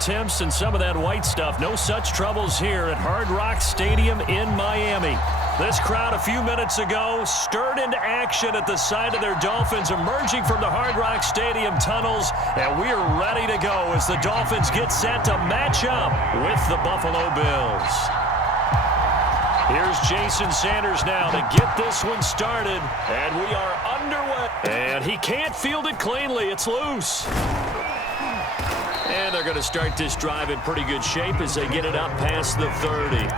attempts and some of that white stuff. No such troubles here at Hard Rock Stadium in Miami. This crowd a few minutes ago stirred into action at the side of their Dolphins emerging from the Hard Rock Stadium tunnels, and we are ready to go as the Dolphins get set to match up with the Buffalo Bills. Here's Jason Sanders now to get this one started, and we are underway. And he can't field it cleanly. It's loose. And they're going to start this drive in pretty good shape as they get it up past the 30.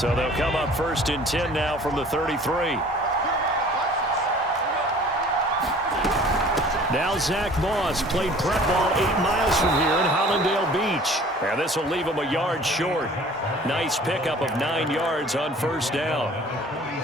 So they'll come up 1st and 10 now from the 33. Now Zach Moss played prep ball 8 miles from here in Hollandale Beach. And this will leave him a yard short. Nice pickup of 9 yards on 1st down.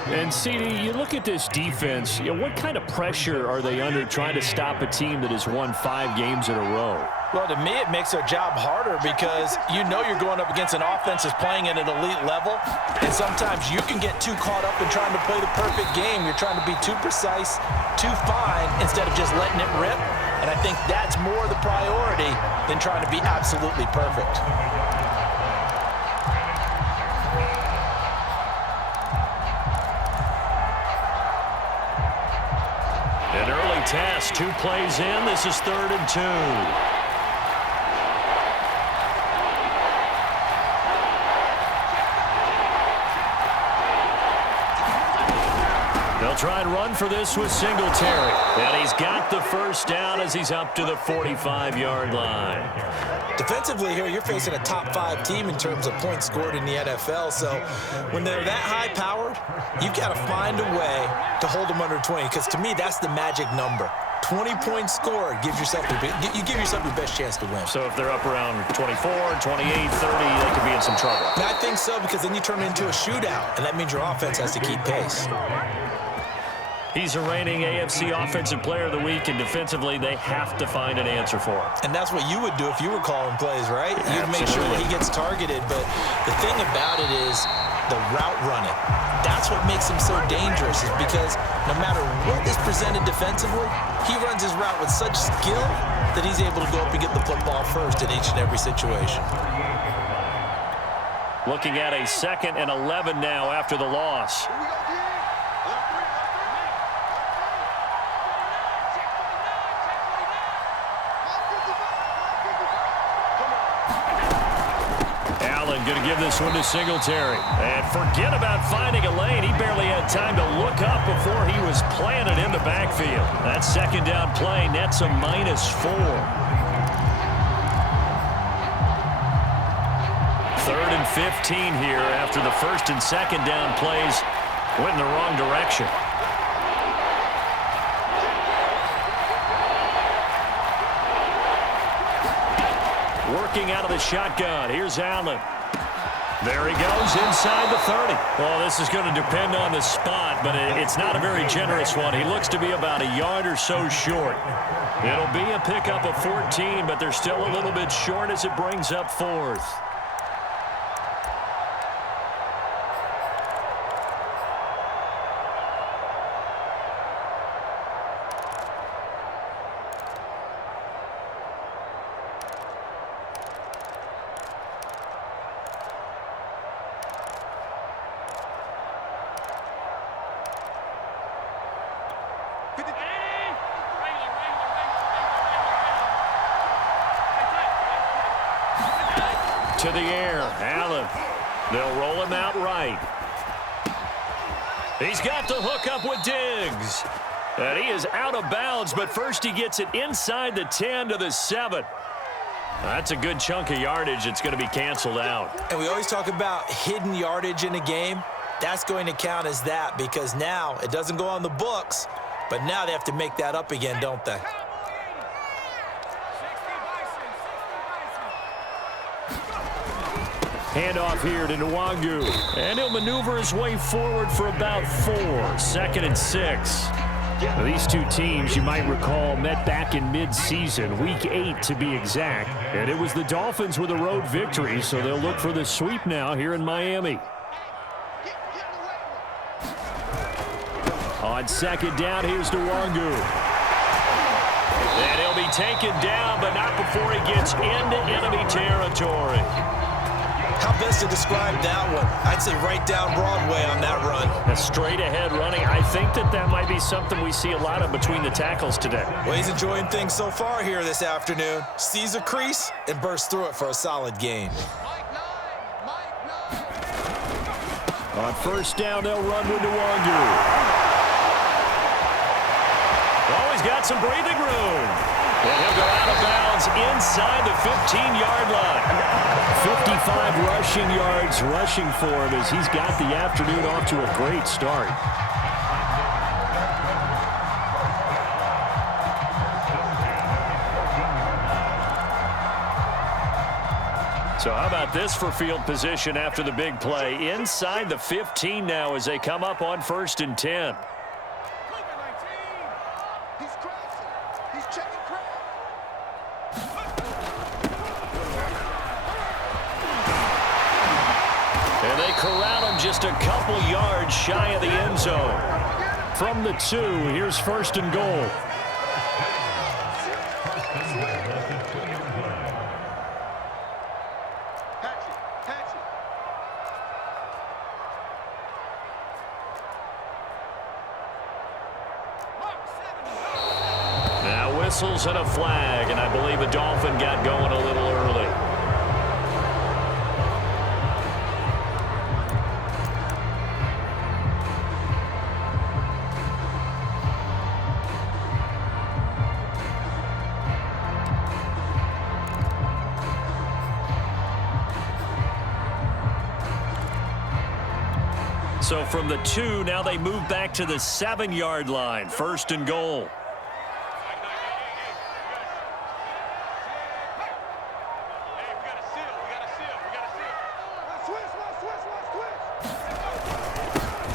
And, CD, you look at this defense, what kind of pressure are they under trying to stop a team that has won 5 games in a row? Well, to me, it makes their job harder because you know you're going up against an offense that's playing at an elite level, and sometimes you can get too caught up in trying to play the perfect game. You're trying to be too precise, too fine, instead of just letting it rip, and I think that's more the priority than trying to be absolutely perfect. An early test, 2 plays in. This is 3rd and 2. They'll try and run for this with Singletary. And he's got the 1st down as he's up to the 45-yard line. Defensively here, you're facing a top 5 team in terms of points scored in the NFL. So when they're that high-powered, you've got to find a way to hold them under 20. Because to me, that's the magic number. 20 points scored gives yourself you give yourself your best chance to win. So if they're up around 24, 28, 30, they could be in some trouble. And I think so, because then you turn it into a shootout, and that means your offense has to keep pace. He's a reigning AFC Offensive Player of the Week, and defensively, they have to find an answer for him. And that's what you would do if you were calling plays, right? You'd make sure that he gets targeted. But the thing about it is the route running. That's what makes him so dangerous, is because no matter what is presented defensively, he runs his route with such skill that he's able to go up and get the football first in each and every situation. Looking at a 2nd and 11 now after the loss. Going to give this one to Singletary. And forget about finding a lane. He barely had time to look up before he was planted in the backfield. That 2nd down play nets a -4. 3rd and 15 here after the 1st and 2nd down plays went in the wrong direction. Working out of the shotgun. Here's Allen. There he goes inside the 30. Well, this is going to depend on the spot, but it's not a very generous one. He looks to be about a yard or so short. It'll be a pickup of 14, but they're still a little bit short as it brings up 4th. To the air, Allen. They'll roll him out right. He's got the hookup with Diggs. And he is out of bounds, but first he gets it inside the 10 to the 7. That's a good chunk of yardage. It's going to be canceled out. And we always talk about hidden yardage in a game. That's going to count as that, because now it doesn't go on the books, but now they have to make that up again, don't they? Handoff here to Nwangu. And he'll maneuver his way forward for about 4. 2nd and 6. Now, these two teams, you might recall, met back in mid-season, Week 8 to be exact. And it was the Dolphins with a road victory, so they'll look for the sweep now here in Miami. On second down, here's Nwangu. And he'll be taken down, but not before he gets into enemy territory. How best to describe that one? I'd say right down Broadway on that run. A straight-ahead running. I think that might be something we see a lot of between the tackles today. Well, he's enjoying things so far here this afternoon. Sees a crease and bursts through it for a solid gain. On first down, they'll run with Nwangu. Oh, he's got some breathing room. And he'll go out of bounds inside the 15-yard line. 55 rushing yards rushing for him as he's got the afternoon off to a great start. So how about this for field position after the big play? Inside the 15 now as they come up on 1st and 10. And they corral him just a couple yards shy of the end zone. From the 2, here's 1st and goal. Now whistles and a flag, and I believe a Dolphin got going a little early. So from the 2, now they move back to the 7-yard line. 1st and goal.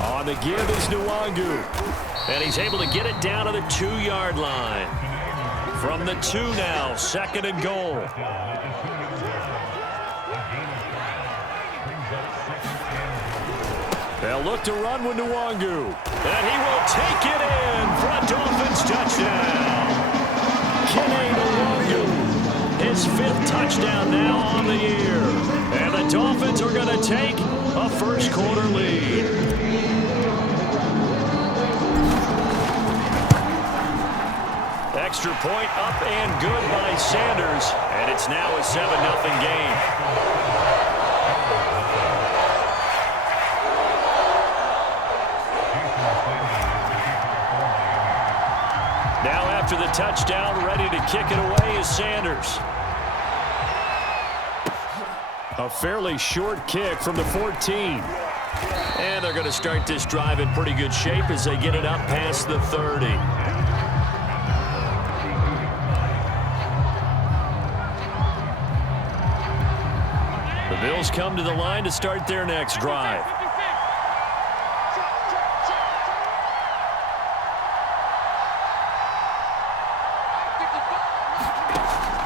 On the give is Nwangu. And he's able to get it down to the 2-yard line. From the 2 now, 2nd and goal. They'll look to run with Nwangu. And he will take it in for a Dolphins touchdown. Kene Nwangu, his 5th touchdown now on the year. And the Dolphins are going to take a first-quarter lead. Extra point up and good by Sanders. And it's now a 7-0 game. Now after the touchdown, ready to kick it away is Sanders. A fairly short kick from the 14. And they're going to start this drive in pretty good shape as they get it up past the 30. The Bills come to the line to start their next drive.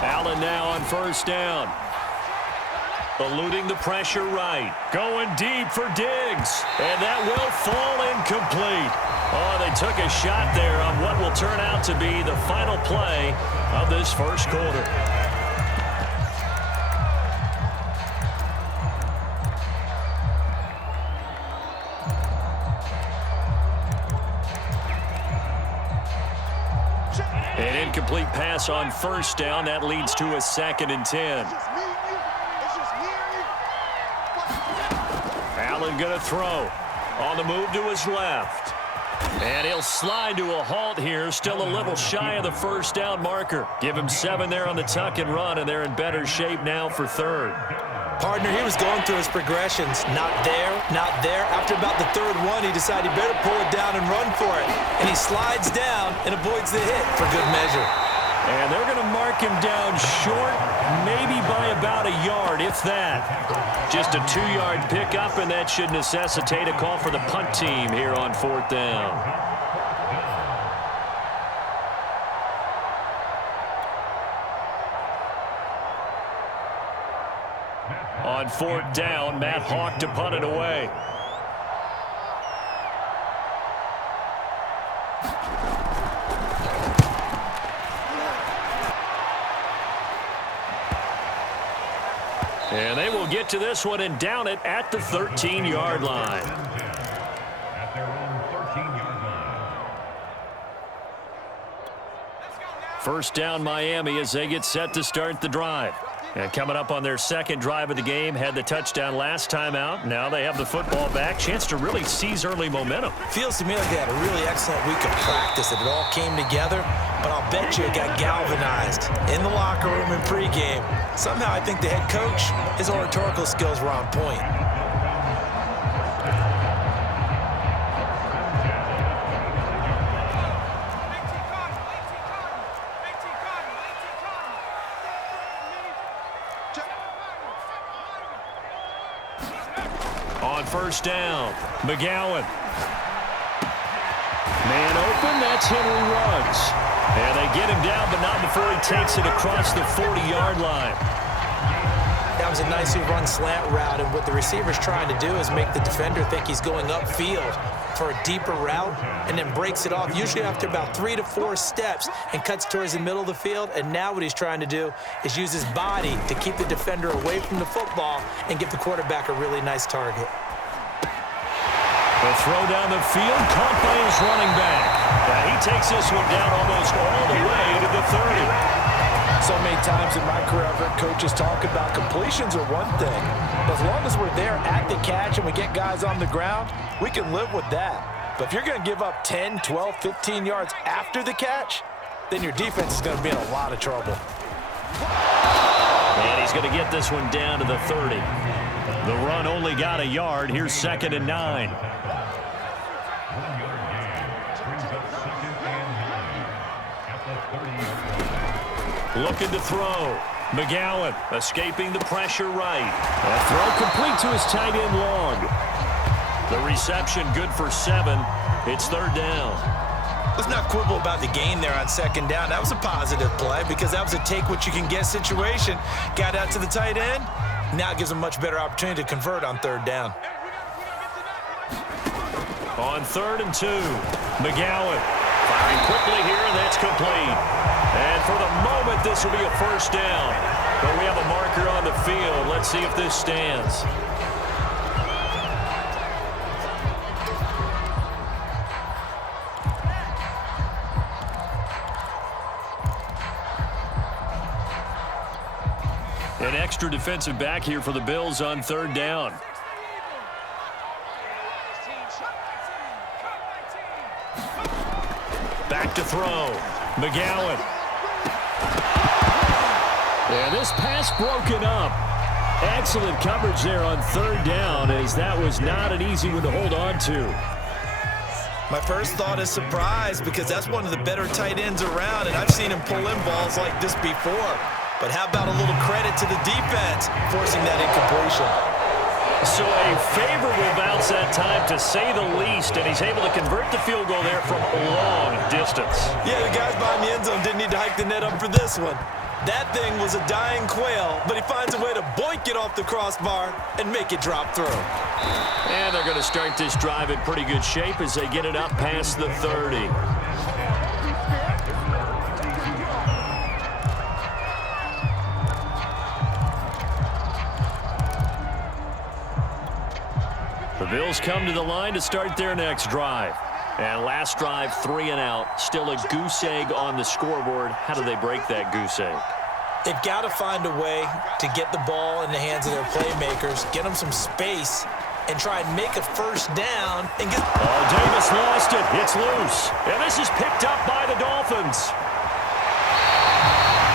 Allen now on first down. Eluding the pressure right. Going deep for Diggs. And that will fall incomplete. Oh, they took a shot there on what will turn out to be the final play of this first quarter. An incomplete pass on first down. That leads to a 2nd and 10. Allen going to throw. On the move to his left. And he'll slide to a halt here. Still a little shy of the first down marker. Give him 7 there on the tuck and run, and they're in better shape now for 3rd. Partner, he was going through his progressions. Not there, not there. After about the 3rd one, he decided he better pull it down and run for it. And he slides down and avoids the hit for good measure. And they're going to mark him down short, maybe by about a yard, if that. Just a 2-yard pickup, and that should necessitate a call for the punt team here on 4th down. On 4th down, Matt Hawk to punt it away. And they will get to this one and down it at the 13-yard line. At their own 13-yard line. First down, Miami, as they get set to start the drive. And coming up on their second drive of the game, had the touchdown last time out. Now they have the football back. Chance to really seize early momentum. Feels to me like they had a really excellent week of practice. It all came together, but I'll bet you it got galvanized in the locker room in pregame. Somehow I think the head coach, his oratorical skills were on point. On first down, McGowan. Man open, that's Henry Ruggs. And they get him down, but not before he takes it across the 40-yard line. That was a nicely run slant route, and what the receiver's trying to do is make the defender think he's going upfield for a deeper route, and then breaks it off, usually after about 3 to 4 steps, and cuts towards the middle of the field. And now what he's trying to do is use his body to keep the defender away from the football and give the quarterback a really nice target. The throw down the field, caught by his running back. Now he takes this one down almost all the way to the 30. So many times in my career, I've heard coaches talk about completions are one thing. But as long as we're there at the catch and we get guys on the ground, we can live with that. But if you're going to give up 10, 12, 15 yards after the catch, then your defense is going to be in a lot of trouble. And he's going to get this one down to the 30. The run only got a yard. Here's 2nd and 9. 1 yard gain. Brings up 2nd and 9 at the 30-yard line. Looking to throw. McGowan escaping the pressure right. That throw complete to his tight end long. The reception good for 7. It's 3rd down. Let's not quibble about the gain there on 2nd down. That was a positive play because that was a take-what-you-can-get situation. Got out to the tight end. Now it gives him a much better opportunity to convert on 3rd down. On 3rd and 2, McGowan firing quickly here, and that's complete. And for the moment, this will be a 1st down. But we have a marker on the field. Let's see if this stands. An extra defensive back here for the Bills on 3rd down. Back to throw. McGowan. Yeah, this pass broken up. Excellent coverage there on 3rd down, as that was not an easy one to hold on to. My first thought is surprise because that's one of the better tight ends around, and I've seen him pull in balls like this before. But how about a little credit to the defense forcing that incompletion? So a favorable bounce that time, to say the least, and he's able to convert the field goal there from a long distance. Yeah, the guys behind the end zone didn't need to hike the net up for this one. That thing was a dying quail, but he finds a way to boink it off the crossbar and make it drop through. And they're going to start this drive in pretty good shape as they get it up past the 30. The Bills come to the line to start their next drive. And last drive, 3 and out. Still a goose egg on the scoreboard. How do they break that goose egg? They've got to find a way to get the ball in the hands of their playmakers, get them some space, and try and make a 1st down. And get. Oh, Davis lost it. It's loose. And this is picked up by the Dolphins.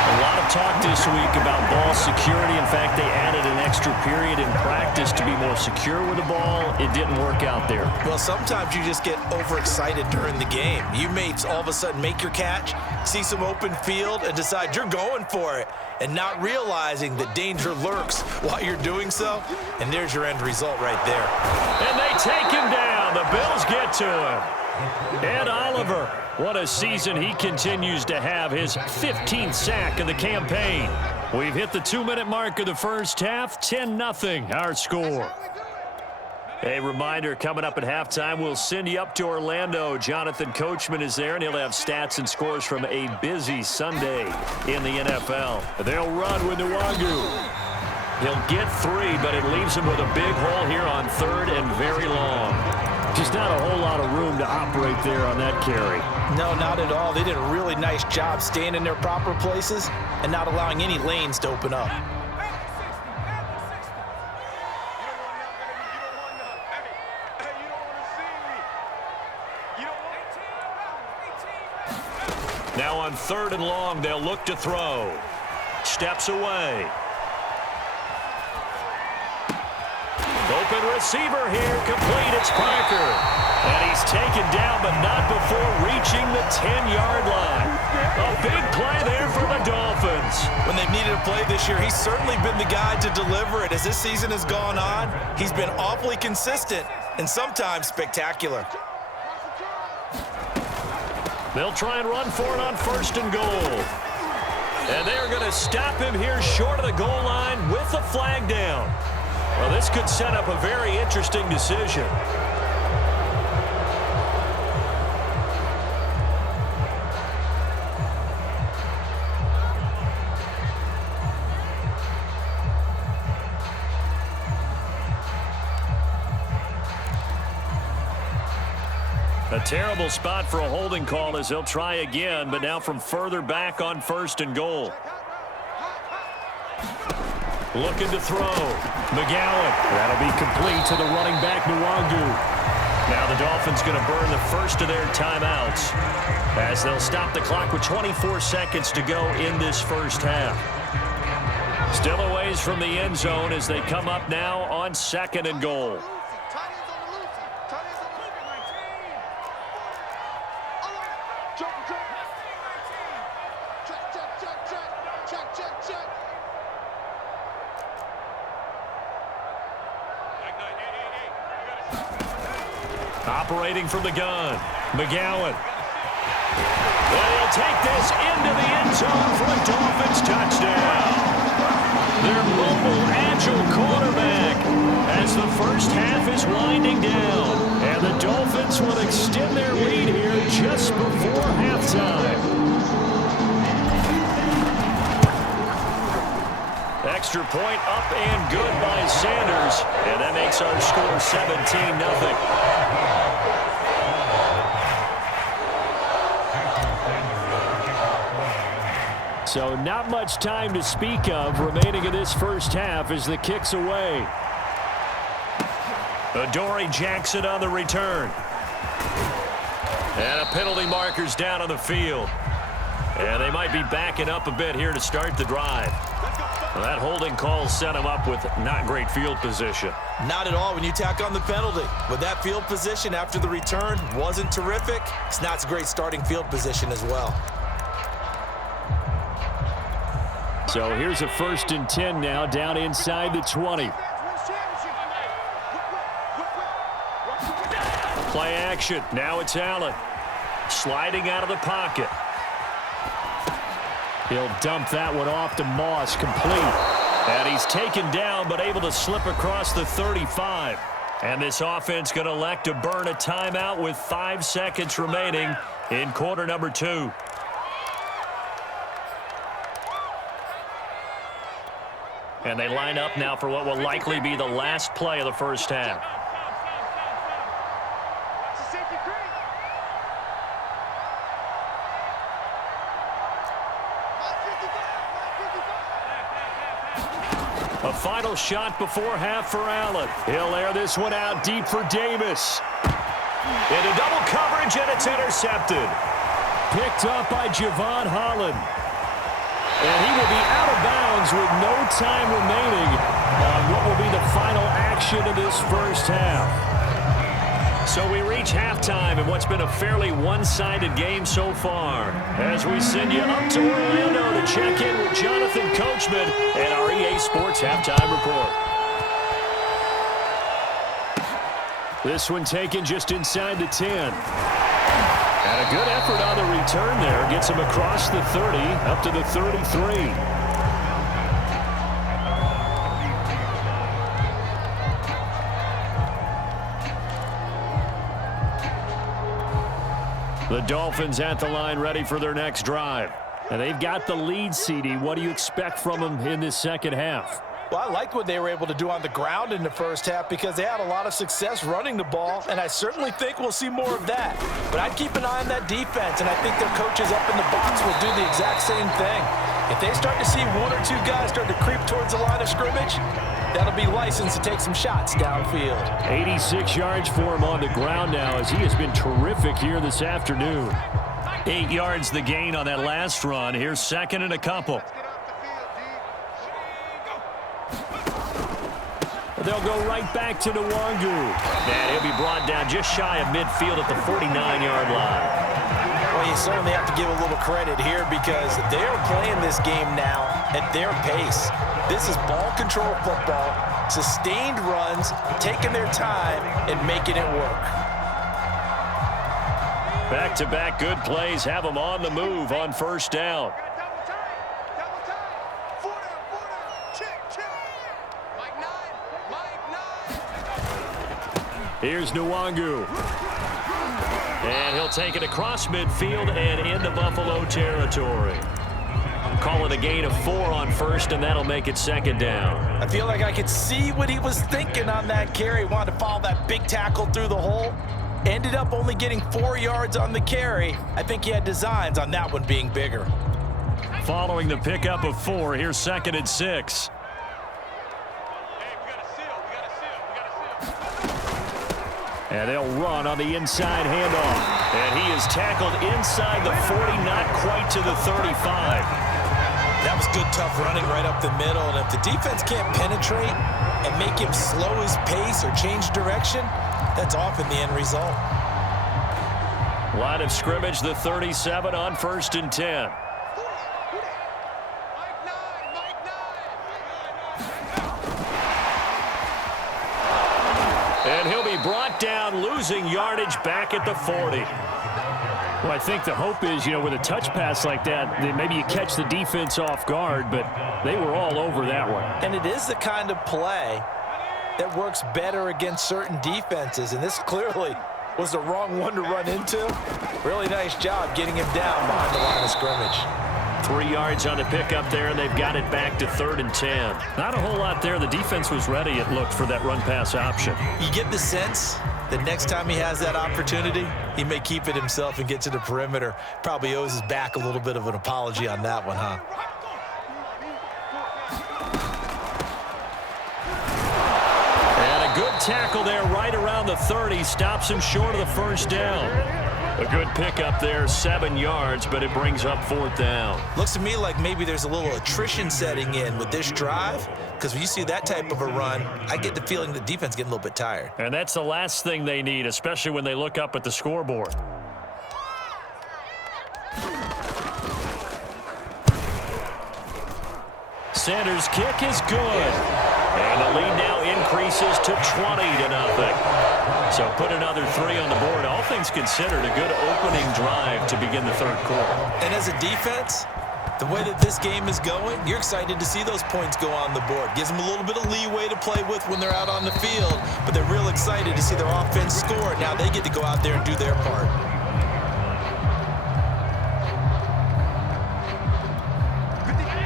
A lot of talk this week about ball security. In fact, they added an extra period in practice to be more secure with the ball. It didn't work out there. Well, sometimes you just get overexcited during the game. You may all of a sudden make your catch, see some open field, and decide you're going for it, and not realizing that danger lurks while you're doing so. And there's your end result right there. And they take him down. The Bills get to him. Ed Oliver. What a season he continues to have, his 15th sack of the campaign. We've hit the 2-minute mark of the first half. 10-0 our score. A reminder, coming up at halftime, we'll send you up to Orlando. Jonathan Coachman is there, and he'll have stats and scores from a busy Sunday in the NFL. They'll run with Nwangu. He'll get 3, but it leaves him with a big hole here on 3rd and very long. Just not a whole lot of room to operate there on that carry. No, not at all. They did a really nice job staying in their proper places and not allowing any lanes to open up. Now on 3rd and long, they'll look to throw. Steps away. Open receiver here, complete, it's Parker. And he's taken down, but not before reaching the 10-yard line. A big play there for the Dolphins. When they've needed a play this year, he's certainly been the guy to deliver it. As this season has gone on, he's been awfully consistent and sometimes spectacular. They'll try and run for it on 1st and goal. And they're going to stop him here short of the goal line with the flag down. Well, this could set up a very interesting decision. A terrible spot for a holding call as they'll try again, but now from further back on 1st and goal. Looking to throw. McGowan. That'll be complete to the running back, Nwangu. Now the Dolphins going to burn the first of their timeouts as they'll stop the clock with 24 seconds to go in this first half. Still a ways from the end zone as they come up now on 2nd and goal. Operating from the gun, McGowan. Well, he'll take this into the end zone for a Dolphins touchdown. Their mobile, agile quarterback as the first half is winding down. And the Dolphins will extend their lead here just before halftime. Extra point up and good by Sanders. And that makes our score 17-0. So not much time to speak of remaining in this first half as the kick's away. Adoree Jackson on the return. And a penalty marker's down on the field. And they might be backing up a bit here to start the drive. Well, that holding call set him up with not great field position. Not at all when you tack on the penalty. But that field position after the return wasn't terrific. It's not a great starting field position as well. So here's a 1st and 10 now down inside the 20. Play action. Now it's Allen. Sliding out of the pocket. He'll dump that one off to Moss, complete. And he's taken down but able to slip across the 35. And this offense going to elect to burn a timeout with 5 seconds remaining in quarter number 2. And they line up now for what will likely be the last play of the first half. A final shot before half for Allen. He'll air this one out deep for Davis. Into double coverage, and it's intercepted. Picked up by Javon Holland. And he will be out of bounds with no time remaining on what will be the final action of this first half. So we reach halftime in what's been a fairly one-sided game so far. As we send you up to Orlando to check in with Jonathan Coachman and our EA Sports Halftime Report. This one taken just inside the 10. And a good effort on the return there. Gets him across the 30, up to the 33. The Dolphins at the line ready for their next drive. And they've got the lead, CD. What do you expect from them in this second half? Well, I liked what they were able to do on the ground in the first half because they had a lot of success running the ball, and I certainly think we'll see more of that. But I'd keep an eye on that defense, and I think their coaches up in the box will do the exact same thing. If they start to see one or two guys start to creep towards the line of scrimmage, that'll be licensed to take some shots downfield. 86 yards for him on the ground now as he has been terrific here this afternoon. 8 yards the gain on that last run. Here's second and a couple. They'll go right back to Nwangu. And he'll be brought down just shy of midfield at the 49-yard line. Well, you certainly have to give a little credit here because they're playing this game now at their pace. This is ball control football, sustained runs, taking their time and making it work. Back-to-back good plays have them on the move on first down. Here's Nwangu. And he'll take it across midfield and into Buffalo territory. Call it a gain of 4 on first, and that'll make it second down. I feel like I could see what he was thinking on that carry. Wanted to follow that big tackle through the hole. Ended up only getting 4 yards on the carry. I think he had designs on that one being bigger. Following the pickup of 4, here's second and 6. And they'll run on the inside handoff. And he is tackled inside the 40, not quite to the 35. That was good, tough running right up the middle. And if the defense can't penetrate and make him slow his pace or change direction, that's often the end result. Line of scrimmage, the 37 on first and 10. And he'll be brought down, losing yardage back at the 40. Well, I think the hope is, with a touch pass like that, maybe you catch the defense off guard, but they were all over that one. And it is the kind of play that works better against certain defenses, and this clearly was the wrong one to run into. Really nice job getting him down behind the line of scrimmage. 3 yards on the pickup there, and they've got it back to 3rd and 10. Not a whole lot there. The defense was ready, it looked, for that run-pass option. You get the sense that next time he has that opportunity, he may keep it himself and get to the perimeter. Probably owes his back a little bit of an apology on that one, huh? And a good tackle there right around the 30. Stops him short of the first down. A good pickup there, 7 yards, but it brings up 4th down. Looks to me like maybe there's a little attrition setting in with this drive, because when you see that type of a run, I get the feeling the defense getting a little bit tired. And that's the last thing they need, especially when they look up at the scoreboard. Sanders' kick is good. And the lead now increases to 20-0. So put another 3 on the board. All things considered, a good opening drive to begin the third quarter. And as a defense, the way that this game is going, you're excited to see those points go on the board. Gives them a little bit of leeway to play with when they're out on the field, but they're real excited to see their offense score. Now they get to go out there and do their part.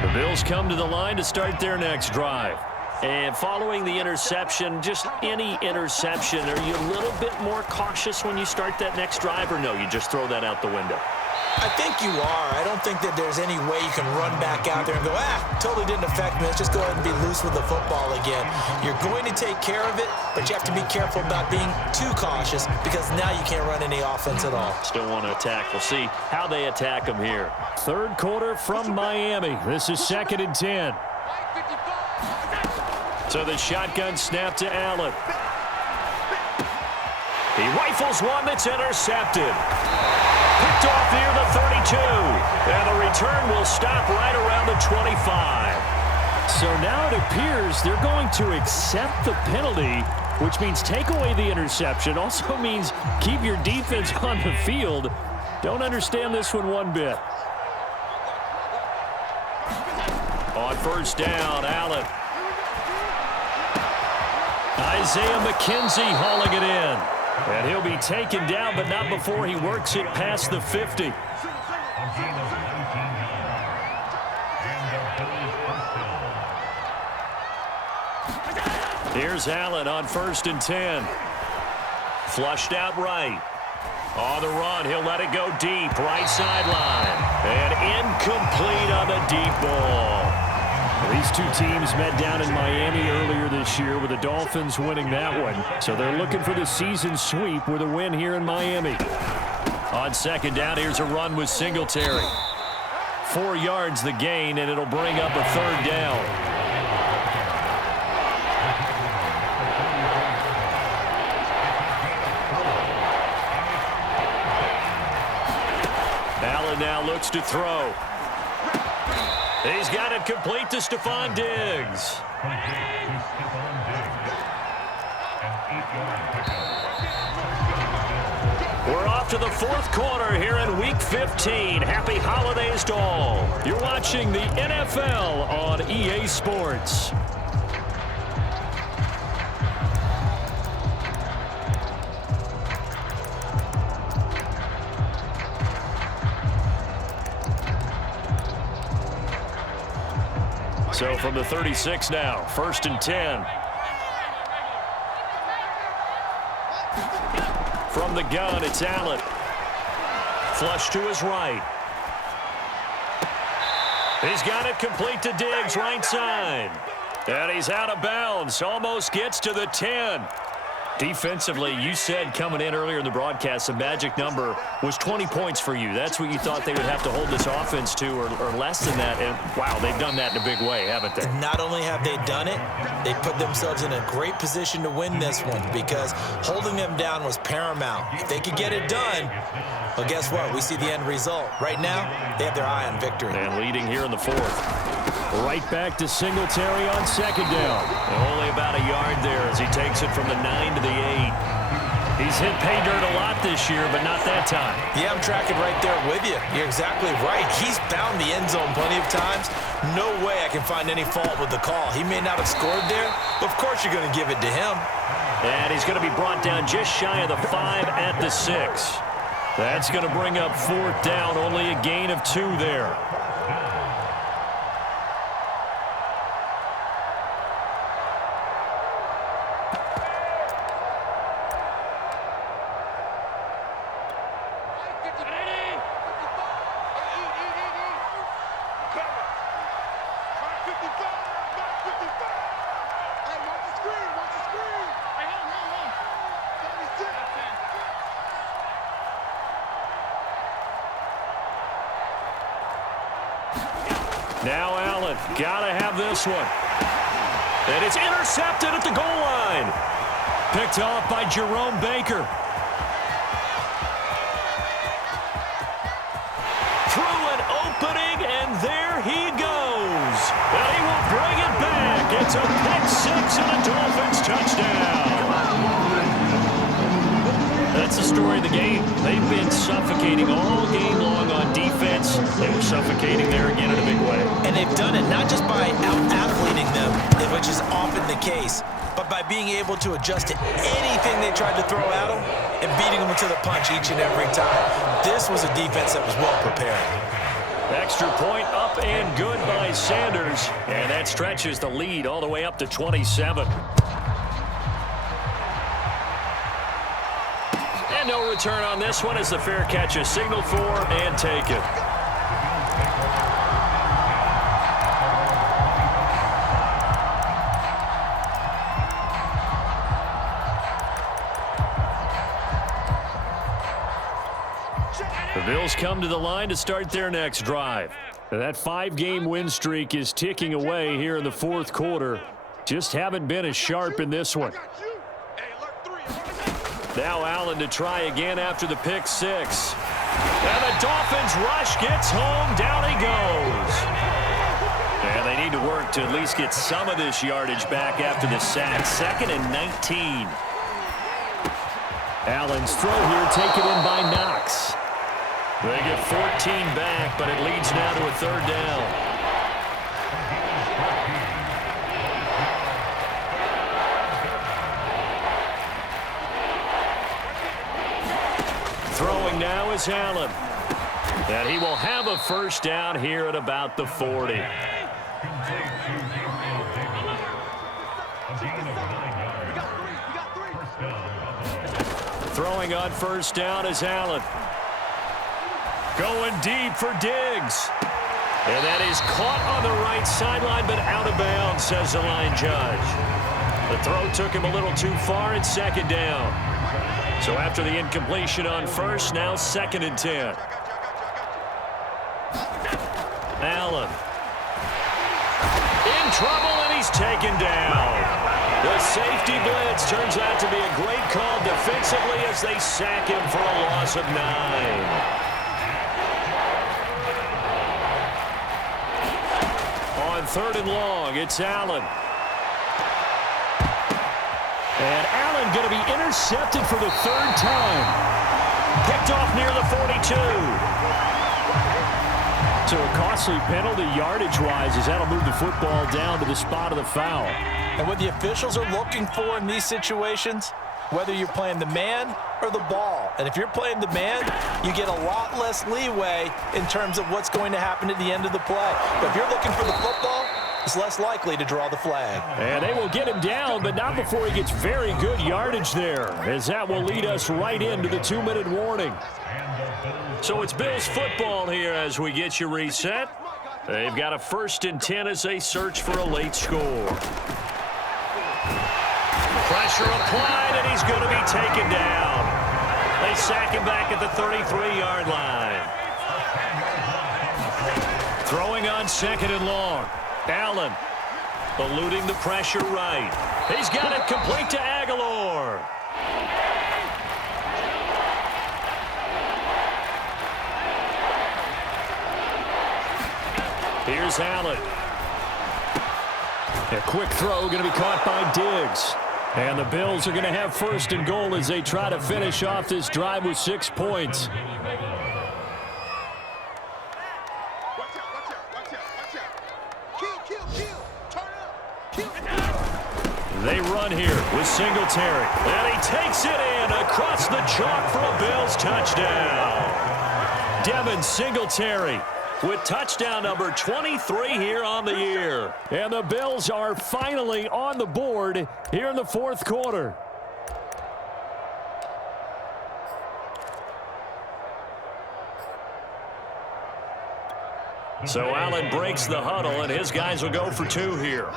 The Bills come to the line to start their next drive. And following the interception, just any interception, are you a little bit more cautious when you start that next drive, or no, you just throw that out the window? I think you are. I don't think that there's any way you can run back out there and go, totally didn't affect me. Let's just go ahead and be loose with the football again. You're going to take care of it, but you have to be careful about being too cautious because now you can't run any offense at all. Still want to attack. We'll see how they attack them here. Third quarter from Miami. This is 2nd and 10. So the shotgun snap to Allen. He rifles one that's intercepted. Picked off near the 32. And the return will stop right around the 25. So now it appears they're going to accept the penalty, which means take away the interception. Also means keep your defense on the field. Don't understand this one bit. On first down, Allen. Isaiah McKenzie hauling it in. And he'll be taken down, but not before he works it past the 50. A gain of 19 yards. And the Bills first down. Here's Allen on 1st and 10. Flushed out right. On the run, he'll let it go deep, right sideline. And incomplete on the deep ball. These two teams met down in Miami earlier this year with the Dolphins winning that one. So they're looking for the season sweep with a win here in Miami. On 2nd down, here's a run with Singletary. 4 yards the gain, and it'll bring up a 3rd down. Allen now looks to throw. He's got it complete to Stephon Diggs. Complete to Stephon Diggs. An 8-yard pickup. We're off to the 4th quarter here in Week 15. Happy holidays to all. You're watching the NFL on EA Sports. So from the 36 now, 1st and 10. From the gun, it's Allen. Flush to his right. He's got it complete to Diggs, right side. And he's out of bounds, almost gets to the 10. Defensively, you said coming in earlier in the broadcast, the magic number was 20 points for you. That's what you thought they would have to hold this offense to, or less than that. And, wow, they've done that in a big way, haven't they? Not only have they done it, they put themselves in a great position to win this one because holding them down was paramount. If they could get it done, well, guess what? We see the end result. Right now, they have their eye on victory. And leading here in the 4th. Right back to Singletary on 2nd down. Only about a yard there as he takes it from the 9 to the 8. He's hit pay dirt a lot this year, but not that time. Yeah, I'm tracking right there with you. You're exactly right. He's found the end zone plenty of times. No way I can find any fault with the call. He may not have scored there, but of course you're going to give it to him. And he's going to be brought down just shy of the 5 at the 6. That's going to bring up 4th down, only a gain of 2 there. Now Allen, gotta have this one. And it's intercepted at the goal line. Picked off by Jerome Baker. Through an opening, and there he goes. And he will bring it back. It's a pick 6 and a Dolphins touchdown. That's the story of the game. They've been suffocating all game long on defense. They were suffocating there again in a big way. And they've done it not just by out-athleting them, which is often the case, but by being able to adjust to anything they tried to throw at them and beating them to the punch each and every time. This was a defense that was well prepared. Extra point up and good by Sanders. And that stretches the lead all the way up to 27. And no return on this one as the fair catch is signaled for and taken. The Bills come to the line to start their next drive. That 5-game win streak is ticking away here in the 4th quarter. Just haven't been as sharp in this one. Now Allen to try again after the pick 6. And the Dolphins rush gets home. Down he goes. And they need to work to at least get some of this yardage back after the sack. 2nd and 19. Allen's throw here taken in by Knox. They get 14 back, but it leads now to a 3rd down. Throwing now is Allen. And he will have a first down here at about the 40. Throwing on first down is Allen. Going deep for Diggs. And that is caught on the right sideline, but out of bounds, says the line judge. The throw took him a little too far in second down. So after the incompletion on first, now 2nd and 10. Allen. In trouble, and he's taken down. The safety blitz turns out to be a great call defensively as they sack him for a loss of 9. On 3rd and long, it's Allen. And Allen going to be intercepted for the 3rd time. Picked off near the 42. So a costly penalty yardage-wise as that'll move the football down to the spot of the foul. And what the officials are looking for in these situations, whether you're playing the man or the ball. And if you're playing the man, you get a lot less leeway in terms of what's going to happen at the end of the play. But if you're looking for the football, it's less likely to draw the flag. And they will get him down, but not before he gets very good yardage there, as that will lead us right into the 2-minute warning. So it's Bills football here as we get you reset. They've got a 1st and 10 as they search for a late score. Pressure applied, and he's going to be taken down. They sack him back at the 33-yard line. Throwing on 2nd and long. Allen eluding the pressure right. He's got it complete to Aguilar. Here's Allen. A quick throw going to be caught by Diggs. And the Bills are going to have 1st and goal as they try to finish off this drive with 6 points. They run here with Singletary. And he takes it in across the chalk for a Bills touchdown. Devin Singletary with touchdown number 23 here on the year. And the Bills are finally on the board here in the 4th quarter. So Allen breaks the huddle, and his guys will go for 2 here.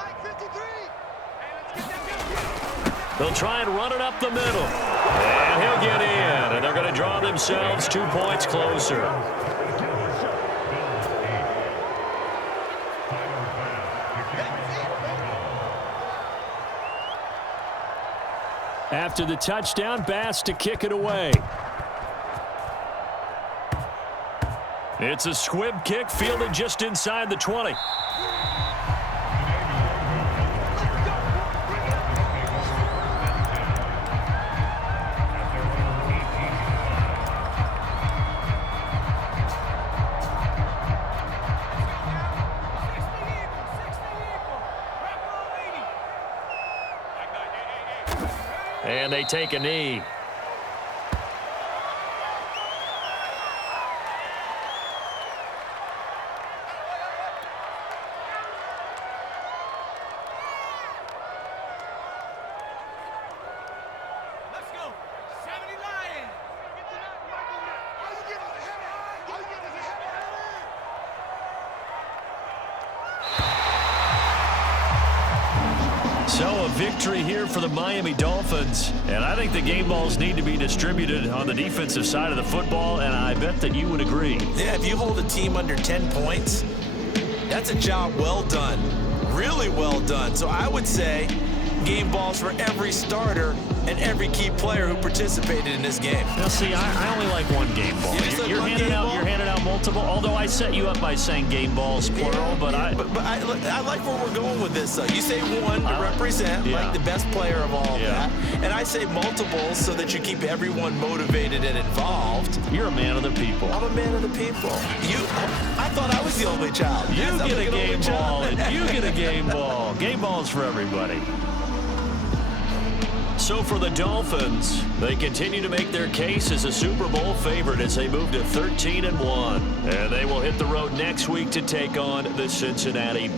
They'll try and run it up the middle. And he'll get in, and they're going to draw themselves 2 points closer. After the touchdown, Bass to kick it away. It's a squib kick fielded just inside the 20. And they take a knee. So a victory here for the Miami Dolphins, and I think the game balls need to be distributed on the defensive side of the football, and I bet that you would agree. Yeah, if you hold a team under 10 points, that's a job well done, really well done. So I would say game balls for every starter and every key player who participated in this game. Now, see, I only like one game ball. You're handing out multiple, although I set you up by saying game balls, plural, but I like where we're going with this, though. You say one to represent, like the best player of all that, and I say multiples so that you keep everyone motivated and involved. You're a man of the people. I'm a man of the people. I thought I was the only child. You get a game ball, and you get a game ball. Game balls for everybody. So for the Dolphins, they continue to make their case as a Super Bowl favorite as they move to 13-1. And they will hit the road next week to take on the Cincinnati Bengals.